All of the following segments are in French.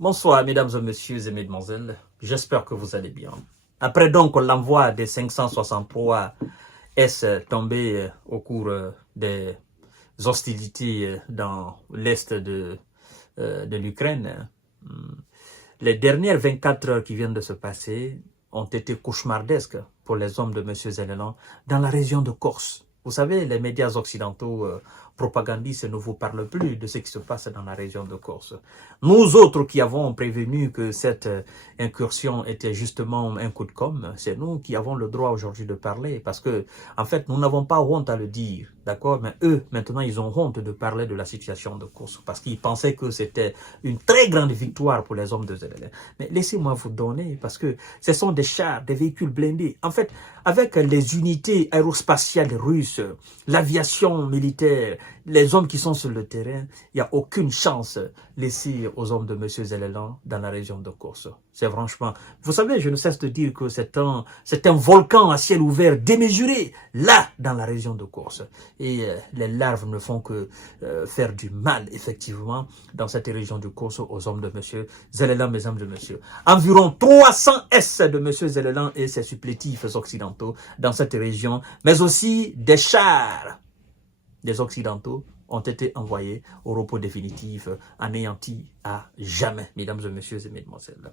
Bonsoir, mesdames et messieurs et mesdemoiselles. J'espère que vous allez bien. Après donc l'envoi des 563 S tombés au cours des hostilités dans l'est de l'Ukraine, les dernières 24 heures qui viennent de se passer ont été cauchemardesques pour les hommes de M. Zelensky dans la région de Corse. Vous savez, les médias occidentaux propagandistes ne vous parlent plus de ce qui se passe dans la région de Corse. Nous autres qui avons prévenu que cette incursion était justement un coup de com', c'est nous qui avons le droit aujourd'hui de parler parce que, en fait, nous n'avons pas honte à le dire, d'accord? Mais eux, maintenant, ils ont honte de parler de la situation de Corse parce qu'ils pensaient que c'était une très grande victoire pour les hommes de Zelensky. Mais laissez-moi vous donner parce que ce sont des chars, des véhicules blindés. En fait, avec les unités aérospatiales russes, l'aviation militaire, les hommes qui sont sur le terrain, il n'y a aucune chance laissée aux hommes de M. Zelensky dans la région de Corse. C'est franchement... Vous savez, je ne cesse de dire que c'est un volcan à ciel ouvert démesuré, là, dans la région de Corse. Et les larves ne font que faire du mal, effectivement, dans cette région de Corse aux hommes de M. Zelensky, mesdames et messieurs. Environ 300 S de M. Zelensky et ses supplétifs occidentaux dans cette région, mais aussi des chars des Occidentaux ont été envoyés au repos définitif, anéantis à jamais, mesdames et messieurs et mesdemoiselles.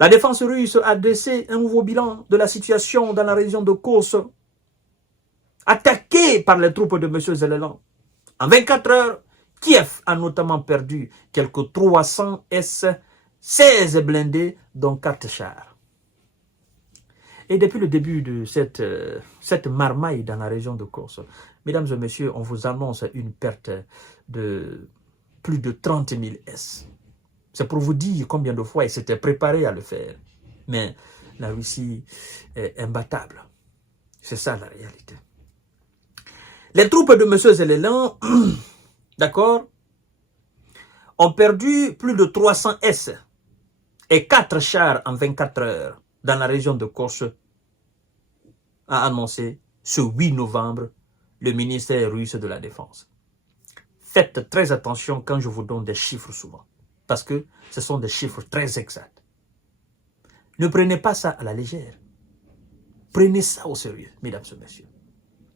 La défense russe a dressé un nouveau bilan de la situation dans la région de Corse, attaquée par les troupes de M. Zelensky. En 24 heures, Kiev a notamment perdu quelques 300 S, 16 blindés, dont 4 chars. Et depuis le début de cette marmaille dans la région de Corse, mesdames et messieurs, on vous annonce une perte de plus de 30 000 S. C'est pour vous dire combien de fois ils s'étaient préparés à le faire. Mais la Russie est imbattable. C'est ça la réalité. Les troupes de M. Zelensky, d'accord, ont perdu plus de 300 S et 4 chars en 24 heures dans la région de Corse, a annoncé ce 8 novembre le ministère russe de la Défense. Faites très attention quand je vous donne des chiffres souvent, parce que ce sont des chiffres très exacts. Ne prenez pas ça à la légère. Prenez ça au sérieux, mesdames et messieurs.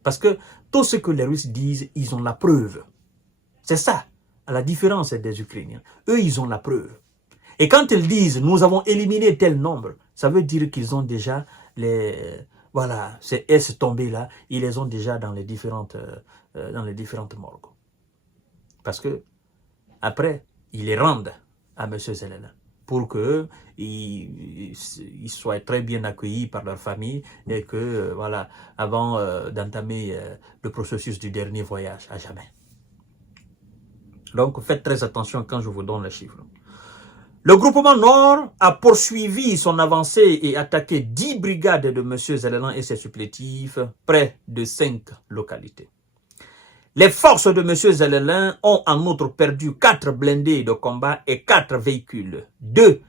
Parce que tout ce que les Russes disent, ils ont la preuve. C'est ça, à la différence des Ukrainiens. Eux, ils ont la preuve. Et quand ils disent, nous avons éliminé tel nombre, ça veut dire qu'ils ont déjà les... Voilà, ces S tombés là, ils les ont déjà dans les différentes morgues. Parce que, après, ils les rendent à M. Zelensky pour qu'ils soient très bien accueillis par leur famille et que, voilà, avant d'entamer le processus du dernier voyage, à jamais. Donc, faites très attention quand je vous donne les chiffres. Le groupement Nord a poursuivi son avancée et attaqué 10 brigades de M. Zelensky et ses supplétifs, près de 5 localités. Les forces de M. Zelensky ont en outre perdu 4 blindés de combat et 4 véhicules. 2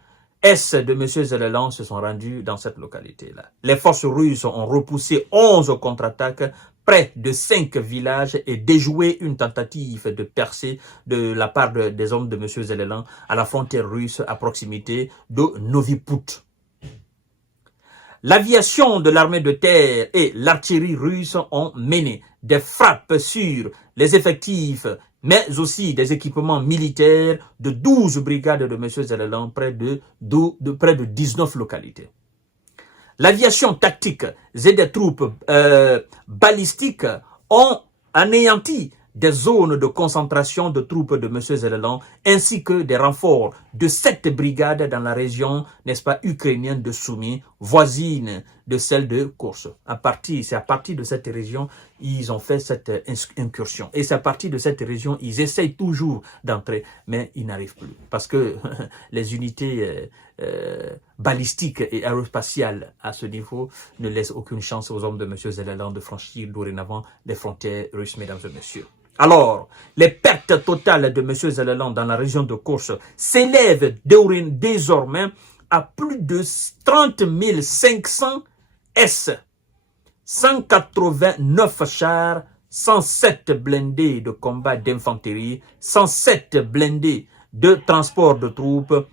S de M. Zelensky se sont rendus dans cette localité-là. Les forces russes ont repoussé 11 contre-attaques près de 5 villages et déjoué une tentative de percée de la part des hommes de M. Zelensky à la frontière russe à proximité de Novi Put. L'aviation de l'armée de terre et l'artillerie russe ont mené des frappes sur les effectifs, mais aussi des équipements militaires de 12 brigades de M. Zelensky près de 19 localités. L'aviation tactique et des troupes balistiques ont anéanti des zones de concentration de troupes de M. Zelensky, ainsi que des renforts de 7 brigades dans la région, n'est-ce pas, ukrainienne de Soumy, voisine de celle de Corse. C'est à partir de cette région, ils ont fait cette incursion. Et c'est à partir de cette région, ils essayent toujours d'entrer, mais ils n'arrivent plus. Parce que les unités balistiques et aérospatiales à ce niveau ne laissent aucune chance aux hommes de M. Zelensky de franchir dorénavant les frontières russes, mesdames et messieurs. Alors, les pertes totales de M. Zelensky dans la région de Corse s'élèvent désormais à plus de 30 500 S, 189 chars, 107 blindés de combat d'infanterie, 107 blindés de transport de troupes,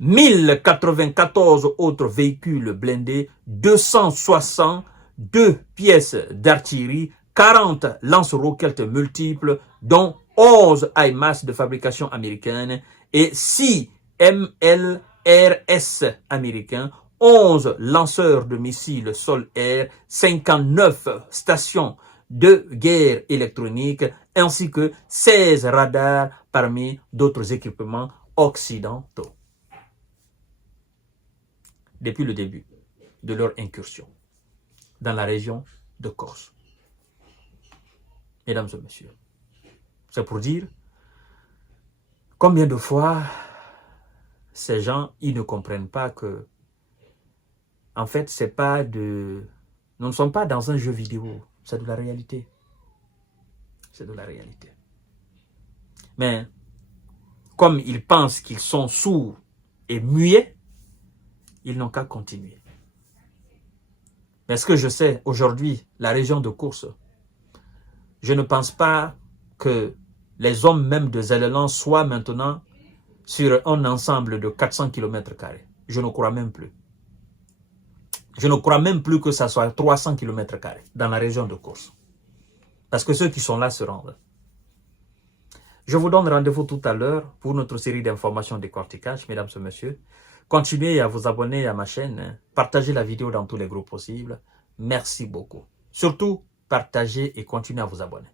1094 autres véhicules blindés, 262 pièces d'artillerie, 40 lance-roquettes multiples, dont 11 HIMARS de fabrication américaine et 6 MLRS américains, 11 lanceurs de missiles sol-air, 59 stations de guerre électronique, ainsi que 16 radars parmi d'autres équipements occidentaux. Depuis le début de leur incursion dans la région de Corse. Mesdames et messieurs, c'est pour dire combien de fois ces gens, ils ne comprennent pas que, en fait, c'est pas de... Nous ne sommes pas dans un jeu vidéo, c'est de la réalité. C'est de la réalité. Mais, comme ils pensent qu'ils sont sourds et muets, ils n'ont qu'à continuer. Mais ce que je sais, aujourd'hui, la région de Course, je ne pense pas que les hommes même de Zéléland soient maintenant sur un ensemble de 400 km². Je ne crois même plus. Je ne crois même plus que ça soit 300 km² dans la région de Course. Parce que ceux qui sont là se rendent. Je vous donne rendez-vous tout à l'heure pour notre série d'informations décortiquage, mesdames et messieurs. Continuez à vous abonner à ma chaîne. Partagez la vidéo dans tous les groupes possibles. Merci beaucoup. Surtout, partagez et continuez à vous abonner.